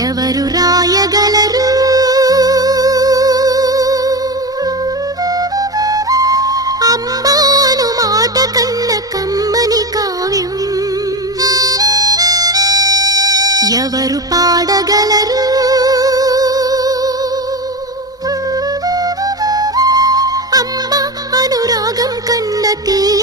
ఎవరు రాయగలరు అమ్మాను మాట కన్న కమ్మని కావ్యం ఎవరు పాడగలరు అమ్మ అనురాగం కన్న తీయ